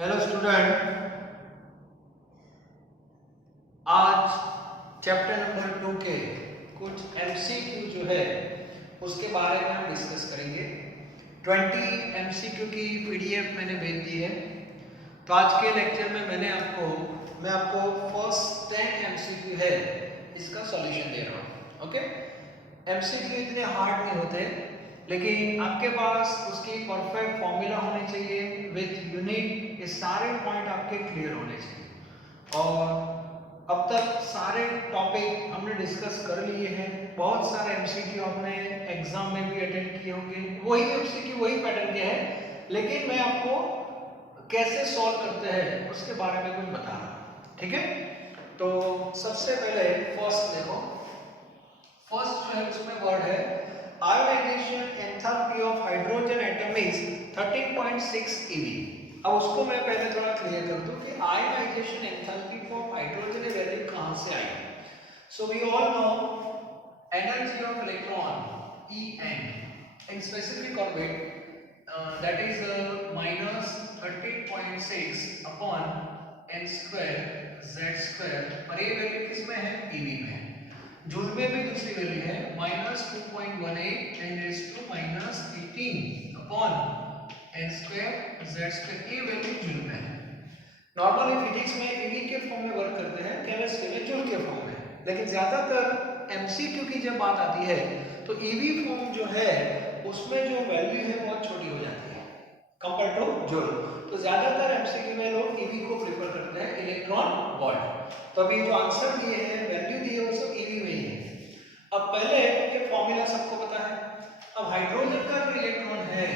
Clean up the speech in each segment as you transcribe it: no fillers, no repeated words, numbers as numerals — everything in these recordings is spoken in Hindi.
हेलो स्टूडेंट, आज चैप्टर नंबर 2 के कुछ एमसीक्यू जो है उसके बारे में हम डिस्कस करेंगे। 20 एमसीक्यू की पीडीएफ मैंने भेज दी है। तो आज के लेक्चर में मैं आपको फर्स्ट 10 एमसीक्यू है इसका सॉल्यूशन दे रहा हूँ। ओके, एमसीक्यू इतने हार्ड नहीं होते, लेकिन आपके पास उसकी परफेक्ट फॉर्मूला होनी चाहिए विथ यूनिक, ये सारे पॉइंट आपके क्लियर होने चाहिए। और अब तक सारे टॉपिक हमने डिस्कस कर लिए हैं। बहुत सारे एमसीक्यू आपने एग्जाम में भी अटेंड किए होंगे, वही एमसीक्यू वही पैटर्न के हैं, लेकिन मैं आपको कैसे सॉल्व करते हैं उसके बारे में कुछ बता रहा हूँ। ठीक है, तो सबसे पहले फर्स्ट देखो। फर्स्ट जो है उसमें वर्ड है ionisation enthalpy of hydrogen atom is 13.6 eV। अब उसको मैं पहले थोड़ा क्लियर कर दूं कि आयोनाइजेशन एंथैल्पी ऑफ हाइड्रोजन की वैल्यू कहां से आई। So we all know energy of electron En in specific orbit that is minus 13.6 upon n square z square, और ये वैल्यू किसमें है? eV में है। जूल में भी दूसरी वैल्यू है minus 2.18 10 raise to minus 18 upon n square z square, ये वैल्यू जूल में है। नॉर्मली फिजिक्स में eV के फॉर्म में वर्क करते हैं, केमिस्ट्री में जूल के फॉर्म में, लेकिन ज्यादातर एमसीक्यू की जब बात आती है तो eV फॉर्म जो है उसमें जो वैल्यू है बहुत छोटी हो जाती है कंपेयर टू जूल। तो ज्यादातर एमसीक्यू में लोग eV को प्रेफर करते हैं इलेक्ट्रॉन वोल्ट। तो अभी जो आंसर दिए हैं, वैल्यू दी है, वो सब eV में ही है। अब पहले ये फॉर्मूला सबको पता है। अब हाइड्रोजन का जो इलेक्ट्रॉन है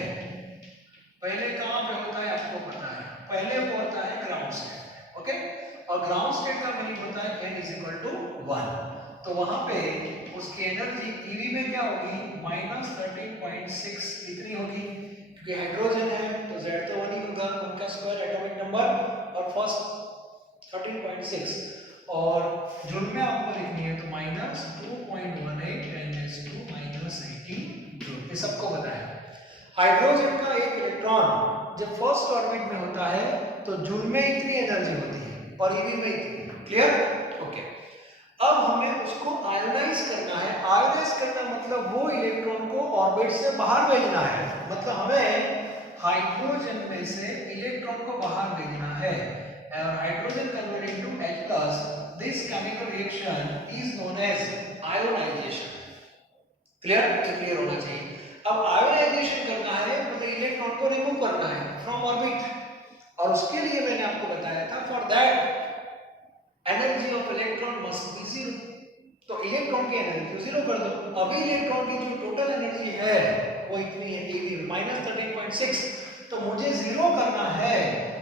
पहले कहां पे होता है आपको पता है, पहले वो होता है ग्राउंड स्टेट। ओके, और ग्राउंड स्टेट का मीनिंग होता है n = 1। तो वहां पे उसकी एनर्जी eV में क्या होगी? माइनस 13.6 इतनी होगी, क्योंकि हाइड्रोजन है तो Z तो 1 ही होगा, उनका स्क्वायर एटॉमिक नंबर, और फर्स्ट 13.6, और जूल में आपको लिखनी है तो माइनस 2.18 10 टू माइनस 18 जूल। ये सबको पता है। हाइड्रोजन का एक इलेक्ट्रॉन जब फर्स्ट ऑर्बिट में होता है तो जूल में इतनी एनर्जी होती है और eV में इतनी। क्लियर? ओके, अब हमें उसको आयोनाइज करना है। आयोनाइज करना मतलब वो इलेक्ट्रॉन को ऑर्बिट से बाहर भेजना है, मतलब हमें हाइड्रोजन में से इलेक्ट्रॉन को बाहर भेजना है, और hydrogen converted to H+, this chemical reaction is known as ionization. Clear? Clear होना चाहिए। अब आयोनाइजेशन करना है मतलब इलेक्ट्रॉन को रिमूव करना है फ्रॉम ऑर्बिट, और उसके लिए मैंने आपको बताया था for that energy of electron must be 0। तो इलेक्ट्रॉन की एनर्जी को 0 कर दो। अभी इलेक्ट्रॉन की जो टोटल एनर्जी है वो इतनी है eV माइनस 13.6, तो मुझे 0 करना है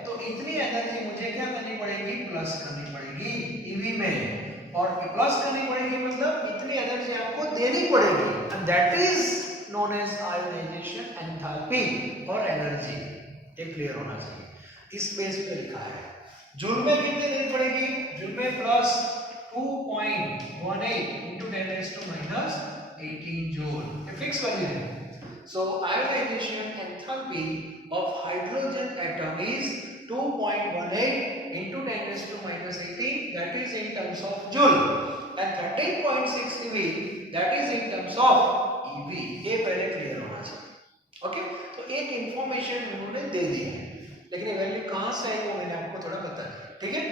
तो इतनी एनर्जी मुझे क्या करनी पड़ेगी? प्लस करनी पड़ेगी eV में, और प्लस करनी पड़ेगी मतलब इतनी एनर्जी आपको देनी पड़ेगी, and that is known as ionization enthalpy और एनर्जी। ये क्लियर होना चाहिए, इस बेस पे लिखा है। जूल में कितनी देनी पड़ेगी? जूल में plus 2.18 into 10 raised to minus 18 joule, ये फिक्स वैल्यू है। So ionization enthalpy of hydrogen atom is 2.18 into 10 raised to minus 18, that is in terms of joule, and 13.6 eV, that is in terms of eV। ये पहले क्लियर होना चाहिए। ओके, तो एक इंफॉर्मेशन उन्होंने दे दी है, लेकिन ये वैल्यू कहां से आई वो मैंने आपको थोड़ा बता दिया। ठीक है,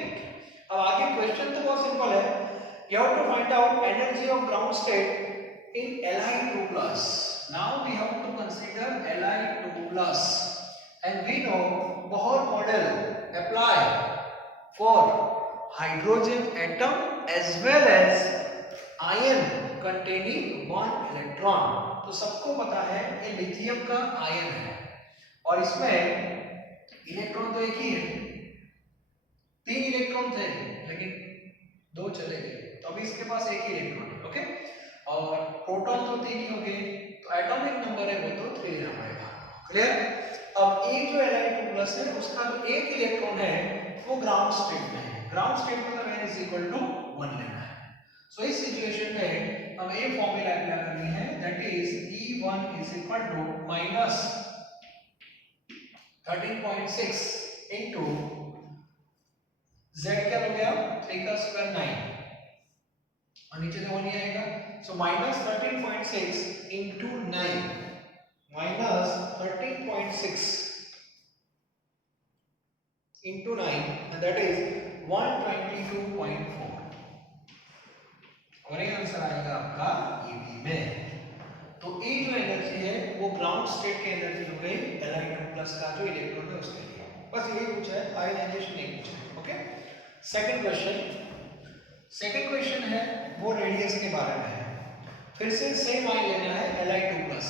अब आगे क्वेश्चन तो बहुत सिंपल है। You have to find out energy of ground state in Li2+. Now we have to consider Li2+, and we know Bohr model apply for hydrogen atom as well as ion containing one electron। तो सबको पता है ये लिथियम का आयन है, और इसमें इलेक्ट्रॉन तो एक ही है, 3 इलेक्ट्रॉन थे लेकिन 2 चले गए, तो अभी इसके पास एक ही इलेक्ट्रॉन है। ओके, और प्रोटॉन तो 3 ही हो गए, तो एटॉमिक नंबर है वो तो 3 रहना पड़ेगा। क्लियर? अब एक जो Li2+ है उसका जो एक इलेक्ट्रॉन है वो ग्राउंड स्टेट में है। ग्राउंड स्टेट मतलब n = 1 लेना है। सो इस सिचुएशन में हम एक फॉर्मूला अप्लाई करनी है, that is E1 = -13.6 into z क्या हो गया 3 का स्क्वायर 9 और नीचे तो 1 ही आएगा, so minus 13.6 into 9 minus 13.6 into 9 and that is 122.4 और ये आंसर आएगा आपका EB में। तो E जो एनर्जी है वो ग्राउंड स्टेट की एनर्जी हो गई Li2+ का जो इलेक्ट्रॉन है उसके लिए। बस यही पूछा है, आयनाइजेशन नहीं पूछा है। ओके, सेकंड क्वेश्चन है वो रेडियस के बारे में है। फिर से सेम आयन लेना है Li2+।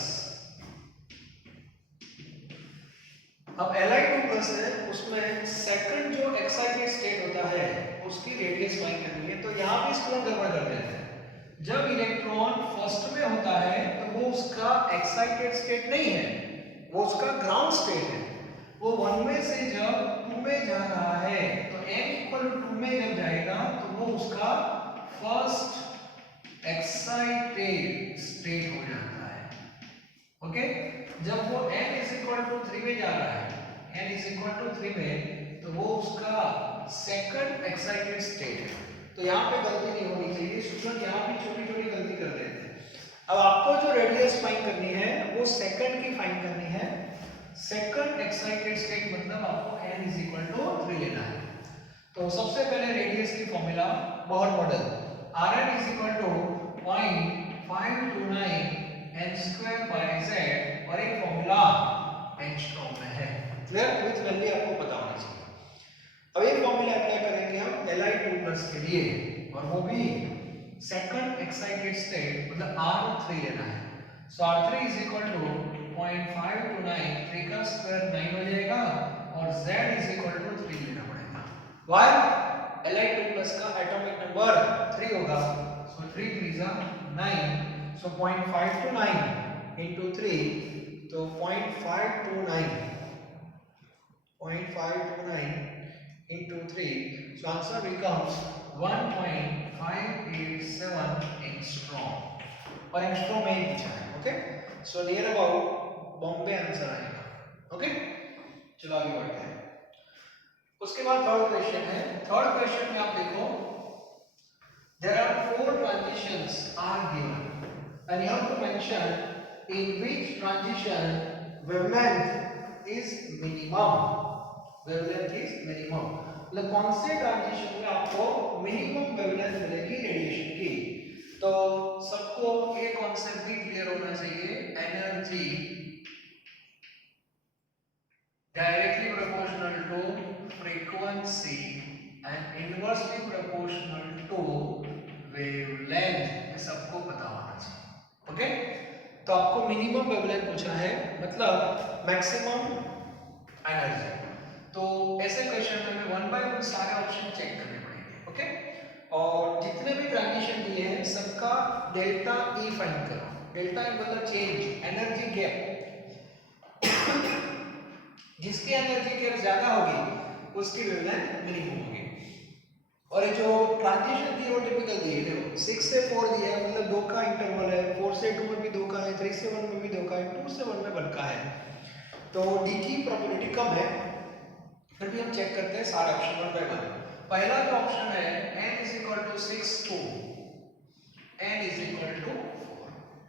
अब Li2+ है, उसमें सेकंड जो एक्साइटेड स्टेट होता है उसकी रेडियस फाइंड करनी है। तो यहाँ भी इसको गड़बड़ कर देते हैं। जब इलेक्ट्रॉन फर्स्ट में होता है तो वो उसका एक्साइटेड स्टेट नहीं है, वो उसका ग्राउंड स्टेट है। वो 1 में से जब 2 में जा रहा है तो n=2 में जब जाएगा तो वो उसका फर्स्ट एक्साइटेड स्टेट हो जाता है। ओके, जब वो n=3 में जा रहा है, n=3 में, तो वो उसका सेकंड एक्साइटेड स्टेट है। तो यहाँ पे गलती नहीं होनी चाहिए, स्टूडेंट यहाँ पे छोटी-छोटी गलती कर देते हैं। अब आपको जो रेडियस फाइंड करनी है वो सेकंड की फाइंड करनी है। सेकंड एक्साइटेड स्टेट मतलब आपको n=3 लेना है। तो सबसे पहले रेडियस की formula Bohr model Rn=0.529 n²/z और एक फॉर्मूला एंगस्ट्रॉम में है। क्लियर, विच वैल्यू आपको पता होना चाहिए। अब एक फॉर्मूला अप्लाई करेंगे हम Li2+ के लिए और वो भी सेकंड एक्साइटेड स्टेट मतलब R3 लेना है। सो R3=0.529 3 का स्क्वायर 9 हो जाएगा और Z=3 लेना पड़ेगा। Why? Li2+ का एटॉमिक नंबर 3 होगा, सो 3 3 9, सो 0.529 into 3, तो 0.529 into 3, so answer becomes 1.587 angstrom और एंगस्ट्रॉम में ही पूछा है। Okay, so near about Bombay answer आएगा। ओके, चलो आगे बढ़ते हैं। उसके बाद थर्ड क्वेश्चन है। थर्ड क्वेश्चन में आप देखो, there are 4 transitions are given and you have to mention in which transition wavelength is minimum, wavelength is minimum। मतलब कौन से ट्रांजिशन में आपको मिनिमम वेवलेंथ मिलेगी रेडिएशन की। तो सबको ये कॉन्सेप्ट भी क्लियर होना चाहिए, energy directly proportional to frequency and inversely proportional to wavelength, ये सबको पता होना चाहिए। ओके, तो आपको मिनिमम वेवलेंथ पूछा है मतलब मैक्सिमम एनर्जी। तो ऐसे क्वेश्चन में हमें 1 बाय 1 सारे ऑप्शन चेक करने पड़ेंगे। ओके, और जितने भी ट्रांजिशन दिए हैं सबका डेल्टा ई फाइंड करो। डेल्टा ई मतलब चेंज, एनर्जी गैप। जिसकी एनर्जी गैप ज्यादा होगी उसकी वेवलेंथ मिनिमम होगी। और ये जो ट्रांजिशन दी वो टिपिकल दी है, देखो 6 से 4 दिया है मतलब 2 का इंटरवल है, 4 से 2 में भी 2 का है, 3 से 1 में भी 2 का है, 2 से 1 में 1 का है। तो डी की प्रोबेबिलिटी कम है, फिर भी हम चेक करते हैं सारे ऑप्शन 1 बाय 1। पहला जो ऑप्शन है n=6 to n=4,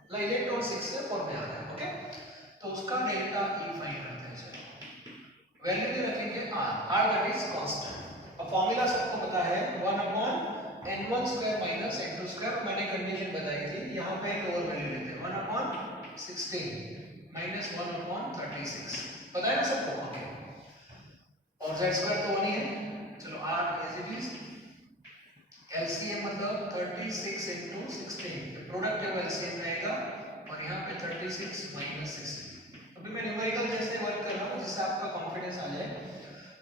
मतलब इलेक्ट्रॉन 6 से 4 में आ रहा है। ओके, तो उसका डेल्टा ई फाइंड करते हैं। चलो वैल्यू भी रखेंगे r दैट इज कांस्टेंट। अब फार्मूला सबको पता है 1/n1² - n2²। मैंने कंडीशन बताई थी, यहाँ पे एक और वैल्यू लेते हैं 1/16 - 1/36, पता है ना सबको। ओके, और z² तो 1 ही है। चलो r as it is, LCM मतलब 36 into 16, प्रोडक्ट जो LCM रहेगा और यहाँ पे 36 - 16। अभी मैं न्यूमेरिकल जैसे वर्क कर रहा हूँ जिससे आपका कॉन्फिडेंस आ जाए।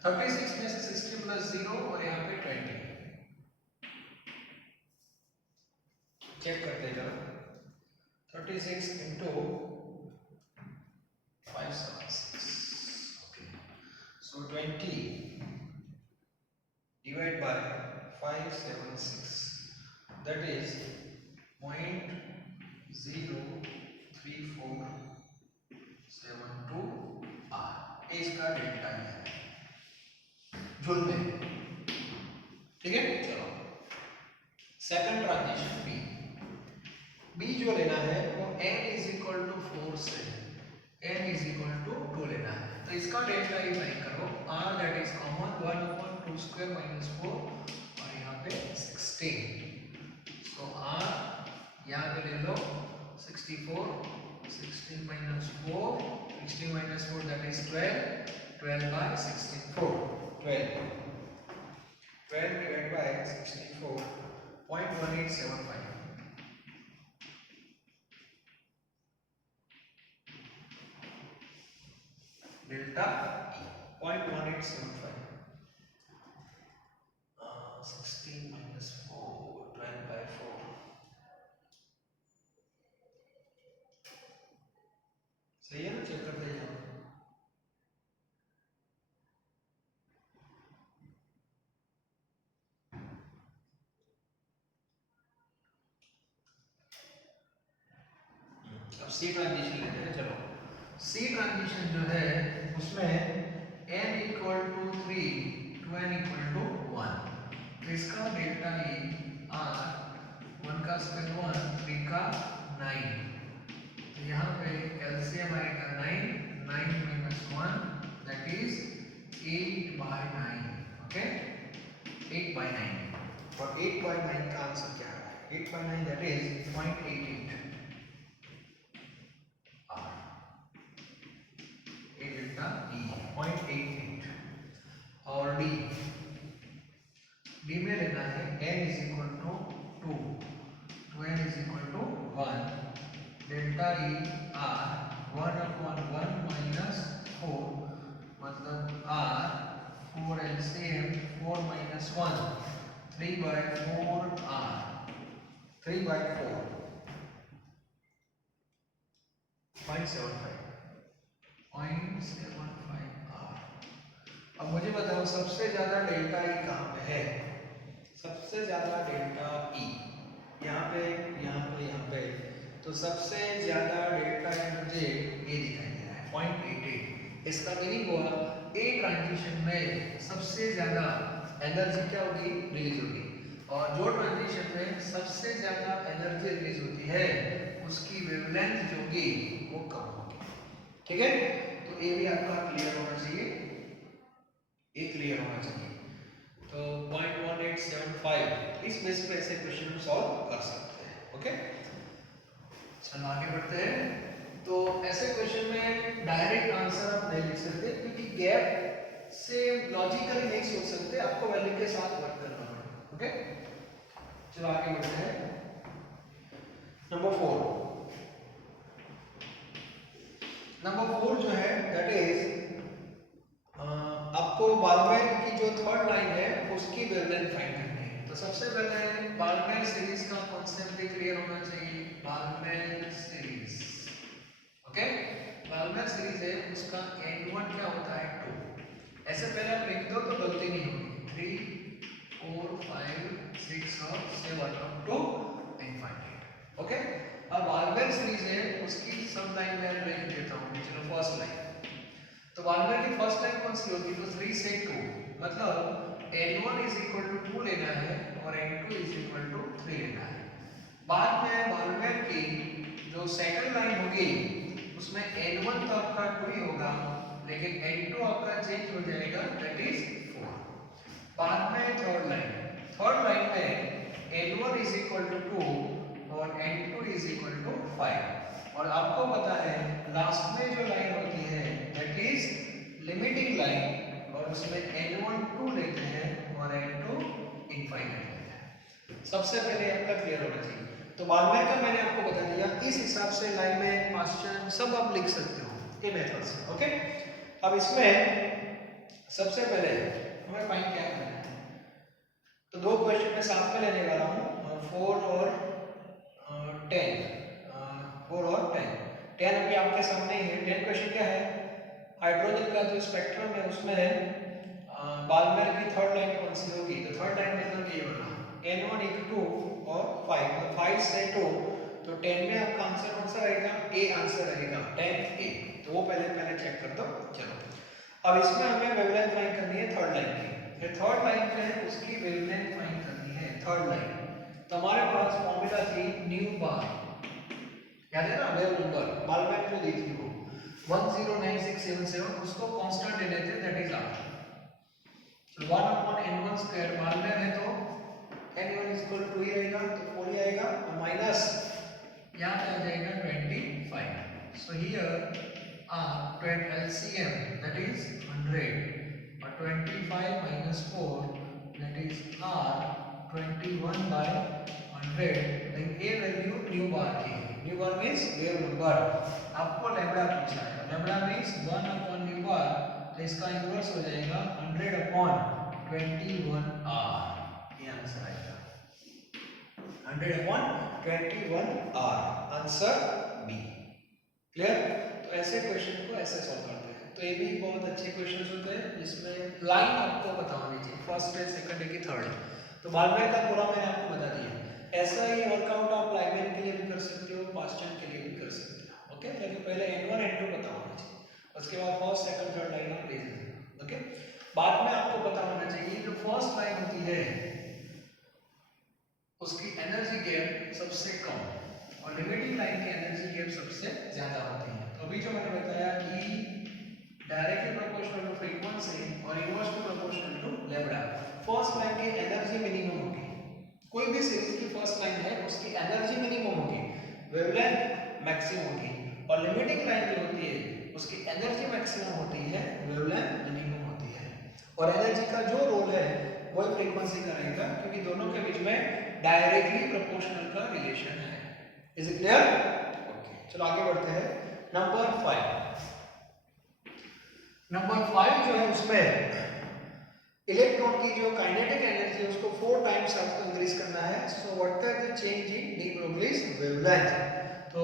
36 में से 60 प्लस 0 और यहाँ पे 20 चेक करते जरा। 36 into 576, okay, so 20 divided by 576, that is 0.03472 r, इसका डेल्टा है। झुंड में, ठीक है। चलो सेकंड ट्रांजिशन बी जो लेना है वो n इज इक्वल टू 4 से n इज इक्वल टू 2 लेना है। तो इसका डेल्टा ई फाइंड करो, r that is common 1/2 square minus 4 और यहाँ पे 16। तो r यहाँ पे ले लो 64, 16 minus 4, 16 minus 4 that is 12, 12 by 64, 12 divided by 64, 0.1875 delta E, 0.1875, 16 minus 4, 12 by 4, सही है ना, चेक करते जाओ। अब सी ट्रांजिशन लेते हैं। चलो सी ट्रांजिशन जो है उसमें n equal to 3 to n equal to 1, तो इसका डेल्टा ई r 1 का स्क्वायर 1, 3 का 9, तो यहाँ पे एलसीएम आएगा 9, 9 minus 1 that is 8 by 9, okay 8 by 9, और 8 by 9 का आंसर क्या है? 8 by 9 दैट इज 0.88 0.88। और डी में लेना है n is equal to 2 to n is equal to 1, delta E r 1/1 minus 4 मतलब r 4 LCM 4 minus 1 3 by 4 r 3 by 4 0.75 r। अब मुझे बताओ सबसे ज्यादा डेल्टा ई कहाँ पे है? सबसे ज्यादा डेल्टा ई यहाँ पे, यहाँ पे, यहाँ पे, तो सबसे ज्यादा डेल्टा ई मुझे ये दिखाई दे रहा है 0.88। इसका मीनिंग हुआ ए ट्रांजिशन में सबसे ज्यादा एनर्जी क्या होगी? रिलीज होगी, और जो ट्रांजिशन में सबसे ज्यादा एनर्जी रिलीज होती है उसकी वेवलेंथ जो होगी वो कम होगी, ठीक है। तो ये भी आपका क्लियर होना चाहिए, ये क्लियर होना चाहिए। तो 0.1875 इस बेस पे ऐसे क्वेश्चन को सॉल्व कर सकते हैं, ओके। चलो आगे बढ़ते हैं। तो ऐसे क्वेश्चन में डायरेक्ट आंसर आप नहीं लिख सकते क्योंकि गैप से लॉजिकली नहीं सोच सकते, आपको वैल्यू के साथ वर्क करना पड़ेगा, ओके। चलो आगे बढ़ते हैं। नंबर 4 जो है दैट इज आपको बाल्मेर की जो थर्ड लाइन है उसकी वेवलेंथ फाइंड करनी है। तो सबसे पहले बाल्मेर सीरीज का कॉन्सेप्ट भी क्लियर होना चाहिए। बाल्मेर सीरीज, ओके, बाल्मेर सीरीज है उसका n1 क्या होता है 2। ऐसे पहले आप लिख दो तो गलती नहीं होगी। 3 4 5 6 और 7 अप टू इनफाइनाइट, ओके। अब बाल्मेर सीरीज है उसकी सब लाइन मैं लिख देता हूँ। चलो फर्स्ट लाइन, तो बाल्मेर की फर्स्ट लाइन कौन सी होगी? तो 3 से 2, मतलब n1 इज इक्वल टू 2 लेना है और n2 इज इक्वल टू 3 लेना है। बाद में बाल्मेर की जो सेकंड लाइन होगी उसमें n1 तो आपका 2 ही होगा, लेकिन n2 आपका चेंज हो जाएगा दैट इज 4। बाद में थर्ड लाइन में n1 इज इक्वल टू 2 और n2 इज इक्वल टू 5, और आपको पता है लास्ट में जो लाइन होती है दैट इज लिमिटिंग लाइन, और उसमें n1 2 लेते हैं और n2 इनफाइनाइट लेते हैं। सबसे पहले आपका क्लियर होना चाहिए। तो बाल्मेर का मैंने आपको बता दिया, इस हिसाब से लाइन में क्वेश्चन सब आप लिख सकते हो ये मेथड से, ओके। अब इसमें सबसे पहले हमें फाइंड क्या करना है? तो दो क्वेश्चन मैं साथ में लेने वाला हूँ, 4 और 10, 4 और 10 अभी आपके सामने ही है। 10 क्वेश्चन क्या है? हाइड्रोजन का जो स्पेक्ट्रम है उसमें बाल्मेर की थर्ड लाइन कौन सी होगी? तो थर्ड लाइन मतलब ये वाला n1 2 और 5, तो 5 से 2, तो 10 में आपका आंसर कौन सा रहेगा? ए आंसर रहेगा 10A। तो वो पहले चेक कर दो। चलो अब इसमें हमें वेवलेंथ फाइंड करनी है थर्ड लाइन की। ये थर्ड लाइन पे है, उसकी वेवलेंथ फाइंड करनी है। थर्ड लाइन तो हमारे पास फॉर्मूला थी न्यू बार, याद है ना, वेव नंबर बार में जो दी थी वो 109677, उसको कांस्टेंट ले लेते हैं, दैट इज आर। तो 1/n1 स्क्वायर बार में है तो n1 इक्वल टू ही रहेगा, तो 4 ही आएगा, और माइनस यहाँ पे आ जाएगा 25। So here LCM that is 100 और 25 minus 4 that is R 21 by 100। then A value new बार की, new bar means wave number, आपको लैम्बडा पूछा है, लैम्बडा मींस 1 अपॉन न्यू बार, तो इसका इनवर्स हो जाएगा 100 अपॉन 21 R, ये आंसर आएगा 100 upon 21 R, answer B. Clear? तो ऐसे क्वेश्चन को ऐसे सॉल्व करते हैं। तो ये भी बहुत अच्छे क्वेश्चंस होते हैं जिसमें लाइन आपको पता होनी चाहिए, फर्स्ट है, सेकंड है कि थर्ड है। तो बालमेर का पूरा मैंने आपको बता दिया। ऐसा ही वर्कआउट आप लाइनमैन के लिए भी कर सकते हो, पास्टन के लिए भी कर सकते हो। ओके, लेकिन पहले n1 n2 पता होना चाहिए, उसके बाद फर्स्ट सेकंड थर्ड लाइन आप ले लीजिए। ओके, बाद में आपको पता होना चाहिए जो फर्स्ट लाइन होती है उसकी एनर्जी गैप सबसे कम और लिमिटिंग लाइन की एनर्जी गैप सबसे ज्यादा होती है। तो अभी जो मैंने बताया कि डायरेक्टली प्रोपोर्शनल टू फ्रीक्वेंसी और inversely proportional to lambda. First line की एनर्जी मिनिमम होगी, कोई भी सीरीज की फर्स्ट लाइन है उसकी एनर्जी मिनिमम होगी, वेवलेंथ मैक्सिमम होगी, और लिमिटिंग लाइन जो होती है उसकी एनर्जी मैक्सिमम होती है, वेवलेंथ मिनिमम होती है। और एनर्जी का जो रोल है वो फ्रीक्वेंसी का रहेगा, क्योंकि दोनों के बीच में डायरेक्टली प्रोपोर्शनल का रिलेशन है। Is it clear? ओके, चलो आगे बढ़ते हैं। नंबर 5 जो है उसमें इलेक्ट्रॉन की जो काइनेटिक एनर्जी है उसको 4 टाइम्स आपको इंक्रीज करना है। So what is the change in de Broglie's wavelength? तो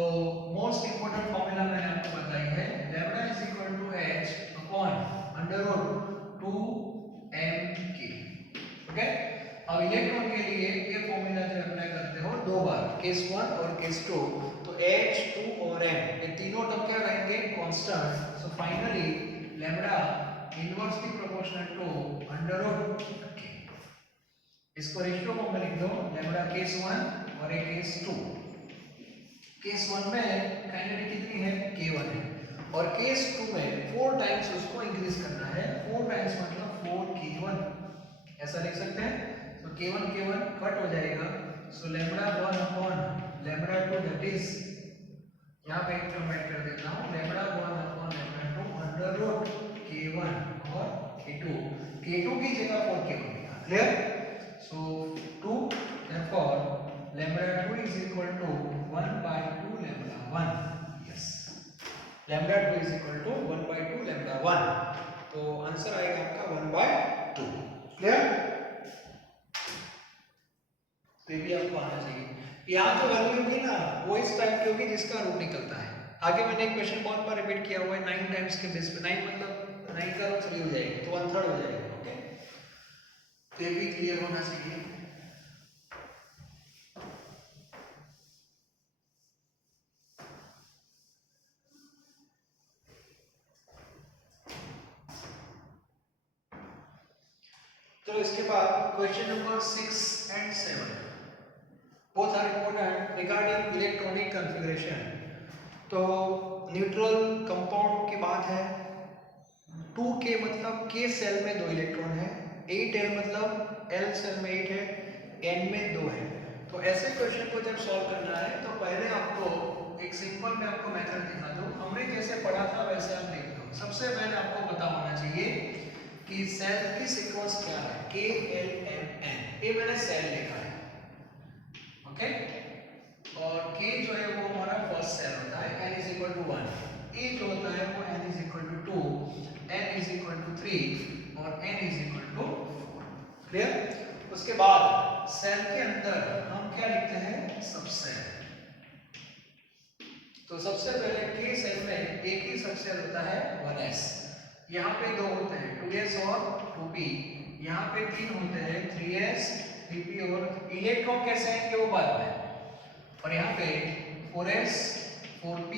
मोस्ट इंपोर्टेंट फार्मूला मैंने आपको बताई है, lambda is equal to h upon √2mk। Okay, अब इलेक्ट्रॉन के लिए ये फार्मूला जो अप्लाई करते हो दो बार, केस 1 और केस 2, तो h 2 और m ये तीनों टर्म क्या रहेंगे? Constant. So finally lambda inversely proportional to √k। इसको रेशियो फॉर्म में लिख दो, लैम्बडा केस 1 और एक केस 2। केस 1 में काइनेटिक कितनी है? k1 है, और केस 2 में 4 टाइम्स उसको इंक्रीज करना है। 4 टाइम्स मतलब 4k1, ऐसा लिख सकते हैं। तो k1 कट हो जाएगा, so lambda 1 upon lambda 2 that is, यहाँ पे एक टर्म ऐड कर देता हूँ, लैम्बडा 1 अपॉन लैम्बडा 2 √k1 और k2, k2 की जगह 4k1 लिखा। Clear? So 2 therefore lambda 2 is equal to 1 by 2 lambda 1। yes, lambda 2 is equal to 1 by 2 lambda 1, तो आंसर आएगा आपका 1 by 2। क्लियर? तो ये भी आपको आना चाहिए। यहाँ जो वैल्यू होगी ना वो इस टाइप की होगी जिसका रूट निकलता है। आगे मैंने एक क्वेश्चन बहुत बार रिपीट किया हुआ है, 9 टाइम्स के बेस पे, 9 मतलब 9 का रूट 3 हो जाएगा, तो 1/3 हो जाएगा। ओके, तो ये भी क्लियर होना चाहिए। तो इसके बाद question number 6 and 7 both are important regarding electronic configuration. तो न्यूट्रल कंपाउंड की बात है, 2k मतलब k सेल में 2 इलेक्ट्रॉन है, 8l मतलब l सेल में 8 है, n में 2 है। तो ऐसे क्वेश्चन को जब सॉल्व करना है तो पहले आपको एक सिंपल मैं आपको मेथड दिखा दूं, हमने जैसे पढ़ा था वैसे आप लिख दो। सबसे पहले आपको पता होना चाहिए कि सेल की सीक्वेंस क्या है, k l m n, ये मैंने सेल लिखा है। ओके, और k जो है वो हमारा फर्स्ट सेल होता है, n is equal to 1, e जो होता है वो n is equal to 2, n is equal to 3 और n is equal to 4। Clear? उसके बाद सेल के अंदर हम क्या लिखते हैं? सबसेल। तो सबसे पहले k सेल में एक ही सबसेल होता है 1s, यहाँ पे 2 होते हैं 2s और 2p, यहाँ पे 3 होते हैं 3s 3p, और इलेक्ट्रॉन कैसे आएंगे वो बाद में, और यहाँ पे 4s 4p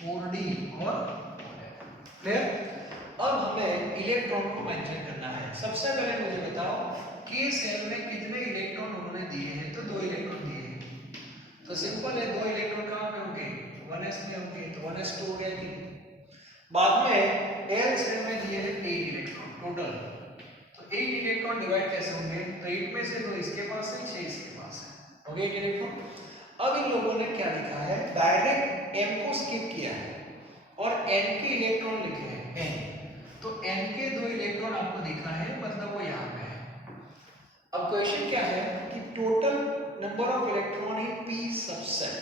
4d और 4f। क्लियर? अब हमें इलेक्ट्रॉन को मेंशन करना है। सबसे पहले मुझे बताओ कि सेल में कितने इलेक्ट्रॉन उन्होंने दिए हैं, तो 2 इलेक्ट्रॉन दिए हैं। तो सिंपल है, 2 इलेक्ट्रॉन कहाँ पे होंगे, 1s में होंगे, तो 1s2 हो गया कि। बाद में एल सेल में दिए हैं 8 इलेक्ट्रॉन टोटल, तो 8 इलेक्ट्रॉन डिवाइड कैसे होंगे, तो 8 में से 2 इसके पास है, 6 इसके पास है, हो गया 8 इलेक्ट्रॉन। अब इन लोगों ने क्या लिखा है, डायरेक्ट m को स्किप किया है और n के इलेक्ट्रॉन लिखे हैं n, तो n के 2 इलेक्ट्रॉन आपको दिखा है, मतलब वो यहाँ पे है। अब क्वेश्चन क्या है कि total number of electron in p subset,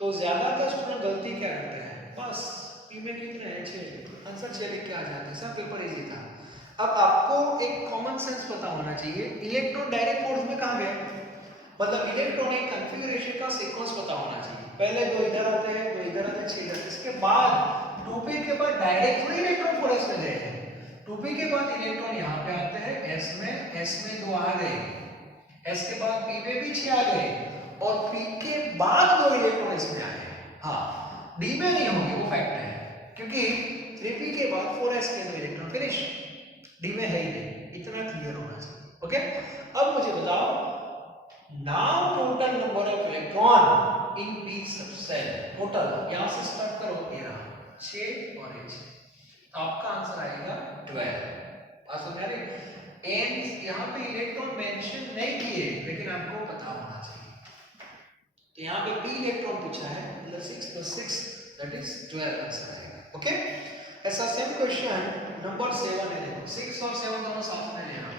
तो ज्यादातर स्टूडेंट गलती क्या करते हैं, बस p में कितने हैं, 6, आंसर 6 लिख के आ जाते हैं, सब पेपर इजी था। अब आपको एक कॉमन सेंस पता होना चाहिए, इलेक्ट्रॉन डायरेक्ट फोर्स में कहाँ गए, मतलब इलेक्ट्रॉनिक कॉन्फ़िगरेशन का सीक्वेंस पता होना चाहिए, पहले 2 इधर आते हैं, 2 इधर आते हैं, 6 इधर, इसके बाद 2p के बाद डायरेक्ट थोड़ी इलेक्ट्रॉन 4s में गए हैं, 2p के बाद इलेक्ट्रॉन यहाँ पे आते हैं s में 2 आ गए, s के बाद p में भी 6 आ गए, और p के बाद 2 इलेक्ट्रॉन इसमें आए। हाँ, d में नहीं होंगे, वो फैक्ट है, क्योंकि 3p के बाद 4s के 2 इलेक्ट्रॉन फिनिश, d में है ही नहीं, इतना क्लियर होना चाहिए। ओके, अब मुझे बताओ now total number of electron in p subcell, total यहां से स्टार्ट करो, 6 और 6, आपका आंसर आएगा 12। बात समझ आ रही, n यहां पे इलेक्ट्रॉन मेंशन नहीं किए, लेकिन आपको पता होना चाहिए, तो यहां पे p इलेक्ट्रॉन पूछा है, मतलब 6 + 6 दैट इज 12 आंसर आएगा। ओके, ऐसा सेम क्वेश्चन नंबर 7 है, देखो 6 और 7 दोनों साथ में लेना,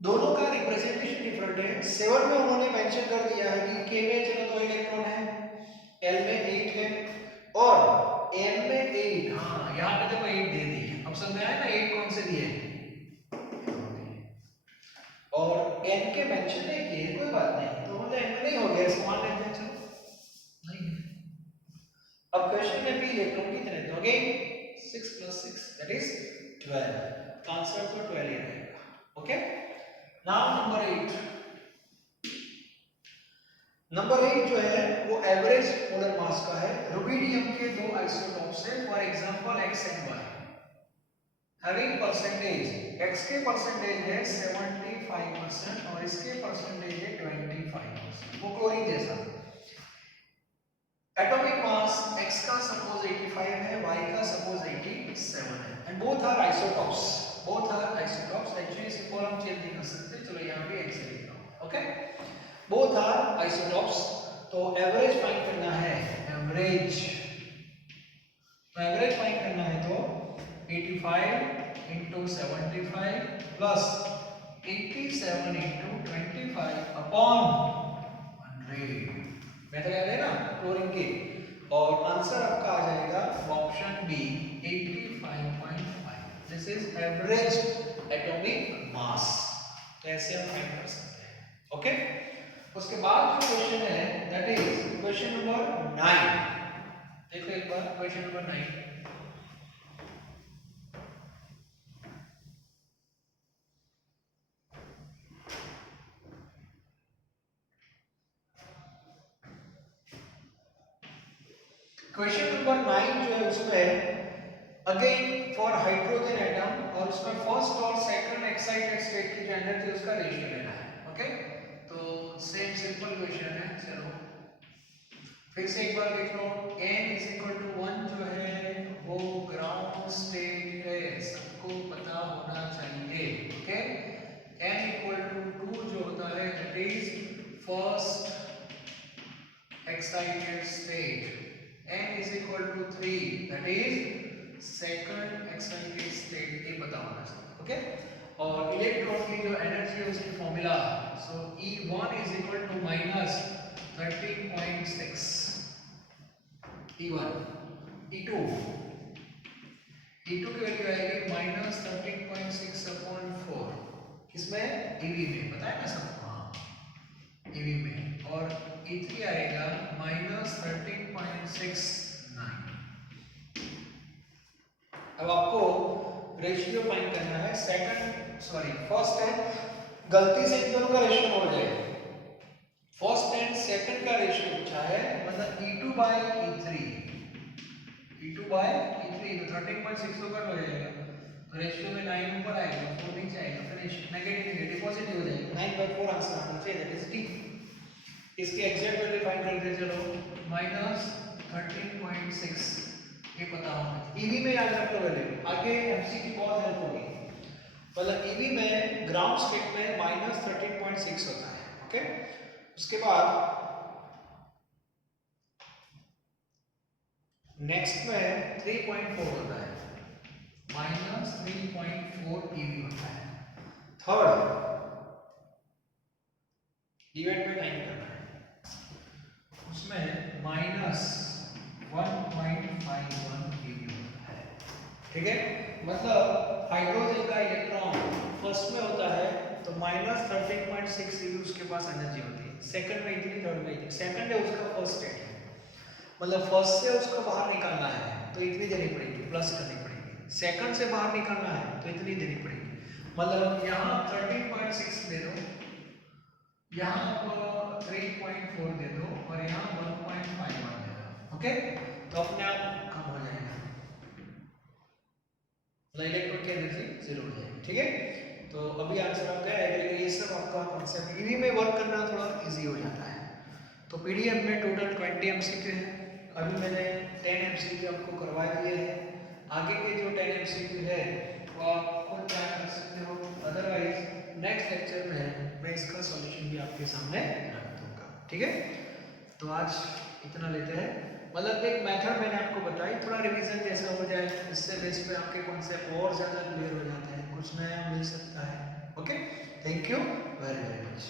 दोनों का रिप्रेजेंटेशन डिफरेंट है। 7 में उन्होंने मेंशन कर दिया है कि k में चलो 2 इलेक्ट्रॉन है, l में 8 है और n में 8, हाँ यहाँ पे देखो 8 दे दी है, अब समझ में आया ना 8 कौन से दिए, और n के मेंशन नहीं किए, कोई बात नहीं, तो मतलब n में नहीं हो गया, इसको मान लेते हैं, चलो नहीं है। अब क्वेश्चन में p इलेक्ट्रॉन कितने थे, अगेन 6 + 6 दैट इज 12, आंसर तो 12 ही रहेगा। ओके, नाउ नंबर 8 जो है वो एवरेज मोलर मास का है, रुबिडियम के 2 आइसोटॉप्स है, for example x and y, having percentage, x के परसेंटेज है 75% और इसके परसेंटेज है 25%, वो क्लोरीन जैसा। एटॉमिक मास x का सपोज 85 है, y का सपोज 87 है, and both are isotopes, actually symbol हम चेंज नहीं कर सकते, चलो यहाँ भी x लिख रहा हूँ। ओके, बोथ आर आइसोटॉप्स, तो एवरेज फाइंड करना है, एवरेज फाइंड करना है, तो 85 into 75 plus 87 into 25 upon 100, method याद है ना क्लोरीन की, और आंसर आपका आ जाएगा option B 85.5, this is average atomic mass, तो ऐसे हम फाइंड कर सकते हैं। ओके, उसके बाद जो क्वेश्चन है दैट इज क्वेश्चन नंबर 9, देखो एक बार क्वेश्चन नंबर 9, क्वेश्चन नंबर 9 जो है उसमें अगेन फॉर हाइड्रोजन एटम, और उसमें फर्स्ट और सेकंड एक्साइटेड स्टेट की जो एनर्जी उसका रेशियो लेना है। ओके, तो सेम सिंपल क्वेश्चन है, चलो फिर से एक बार लिख लो, n = 1 जो है वो ग्राउंड स्टेट है, सबको पता होना चाहिए। ओके, n = 2 जो होता है that is first excited state, n = 3 that is second excited state, ये पता होना चाहिए। ओके, और इलेक्ट्रॉन की जो एनर्जी है उसकी फॉर्मूला, सो E1 = -13.6, E1, E2 की वैल्यू आएगी -13.6/4, किसमें, eV में, पता है ना सबको, हाँ eV में, और E3 आएगा -13.69। अब आपको रेशियो फाइंड करना है, फर्स्ट है, गलती से इन दोनों का रेशियो हो जाए, फर्स्ट एंड सेकंड का रेशियो पूछा है, मतलब E2/E3, तो 13.6 तो कट हो जाएगा, रेशियो में 9 ऊपर आएगा 4 नीचे आएगा, फिनिश। नेगेटिव नेगेटिव पॉजिटिव हो जाएगा, 9/4 आंसर आना चाहिए, दैट इज डी। इसकी एग्जैक्ट वैल्यू फाइंड करते हैं, चलो -13.6 ये पता होगा। ईवी में याद रख लो वैल्यू, आगे एमसीक्यू बहुत हेल्प होगी। मतलब ईवी में ग्राउंड स्टेट में -13.6 होता है, ओके। उसके बाद नेक्स्ट में 3.4 होता है, -3.4 ईवी होता है। थर्ड डिवाइड बाय 9 करना है, उसमें -1.51 ईवी होता है, ठीक है। मतलब हाइड्रोजन का इलेक्ट्रॉन फर्स्ट में होता है तो -13.6 ईवी उसके पास एनर्जी होती है, सेकंड में इतनी, थर्ड में इतनी। सेकंड है उसका फर्स्ट स्टेट है, मतलब फर्स्ट से उसको बाहर निकालना है तो इतनी देनी पड़ेगी, प्लस करनी पड़ेगी। सेकंड से बाहर निकालना है तो इतनी देनी पड़ेगी। मतलब यहाँ 13.6 दे दो, यहाँ आप 3.4 दे दो और यहाँ 1.51 दे दो, ओके। तो अपने आप कम हो जाएगा, मतलब इलेक्ट्रॉन की एनर्जी जीरो हो जाएगी, ठीक है। तो अभी आंसर आ गया है। ये सब आपका कॉन्सेप्ट ईवी में वर्क करना थोड़ा इजी हो जाता है। तो पीडीएफ में टोटल 20 एमसीक्यू है। अभी मैंने 10 एमसीक्यू आपको करवा दिए हैं। आगे के जो 10 एमसीक्यू है वो आप खुद ट्राई कर सकते हो, अदरवाइज नेक्स्ट लेक्चर में मैं इसका सॉल्यूशन भी आपके सामने रख दूंगा, ठीक है। तो आज इतना लेते हैं, मतलब एक मेथड मैंने आपको बताई, थोड़ा रिवीजन जैसा हो जाए, इससे बेस पे आपके कॉन्सेप्ट और ज़्यादा क्लियर हो जाते हैं, कुछ नया मिल सकता है, okay. Thank you very very much.